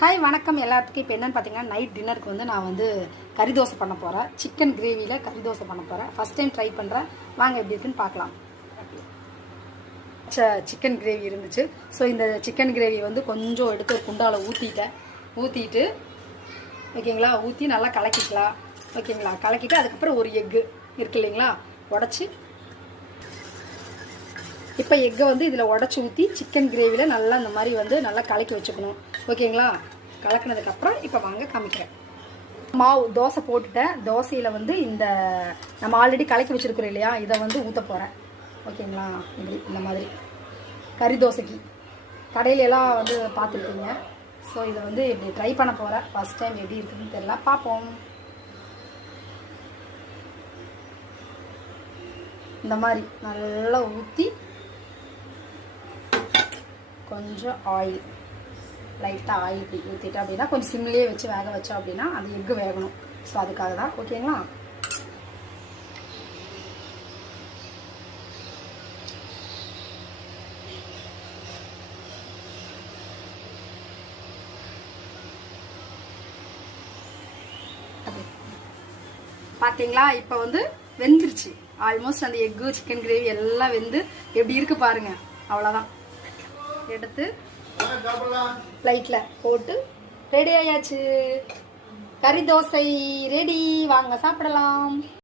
Hi வணக்கம் எல்லாத்துக்கும். இப்போ என்னென்னு பார்த்தீங்கன்னா, நைட் டின்னருக்கு வந்து நான் வந்து கறி தோசை பண்ண போகிறேன். சிக்கன் கிரேவியில் கறி தோசை பண்ண போகிறேன். ஃபஸ்ட் டைம் ட்ரை பண்ணுறேன். வாங்க எப்படி இருக்குன்னு பார்க்கலாம். சிக்கன் கிரேவி இருந்துச்சு. ஸோ இந்த சிக்கன் கிரேவி வந்து கொஞ்சம் எடுத்து ஒரு குண்டாவில் ஊற்றிட்டு ஓகேங்களா, ஊற்றி நல்லா கலக்கிக்கலாம். ஓகேங்களா, கலக்கிட்டு அதுக்கப்புறம் ஒரு எக்கு இருக்கு இல்லைங்களா, உடச்சி இப்போ எக்கை வந்து இதில் உடச்சி ஊற்றி சிக்கன் கிரேவியில் நல்லா இந்த மாதிரி வந்து நல்லா கலக்கி வச்சுக்கணும். ஓகேங்களா, கலக்கினதுக்கப்புறம் இப்போ வாங்க காமிக்கிறேன். மாவு தோசை போட்டுட்டேன். தோசையில் வந்து இந்த நம்ம ஆல்ரெடி கலக்கி வச்சுருக்கிறோம் இல்லையா, இதை வந்து ஊற்ற போகிறேன். ஓகேங்களா, இப்படி இந்த மாதிரி கறி தோசைக்கு கடையிலெல்லாம் வந்து பார்த்துருக்கீங்க. ஸோ இதை வந்து இப்படி ட்ரை பண்ண போகிறேன். ஃபஸ்ட் டைம் எப்படி இருக்குதுன்னு தெரியல, பார்ப்போம். இந்த மாதிரி நல்லா ஊற்றி கொஞ்சம் ஆயில், லைட்டாக ஆயில் இப்படி ஊற்றிட்டோம் அப்படின்னா கொஞ்சம் சிம்லேயே வச்சு வேக வச்சோம் அப்படின்னா அது எக்கு வேகணும். ஸோ அதுக்காக தான். ஓகேங்களா, பார்த்தீங்களா, இப்போ வந்து வெந்துருச்சு ஆல்மோஸ்ட். அந்த எக்கு சிக்கன் கிரேவி எல்லாம் வெந்து எப்படி இருக்கு பாருங்க. அவ்வளோதான், எடுத்து லைட்டில் போட்டு ரெடி ஆயாச்சு. கறி தோசை ரெடி, வாங்க சாப்பிடலாம்.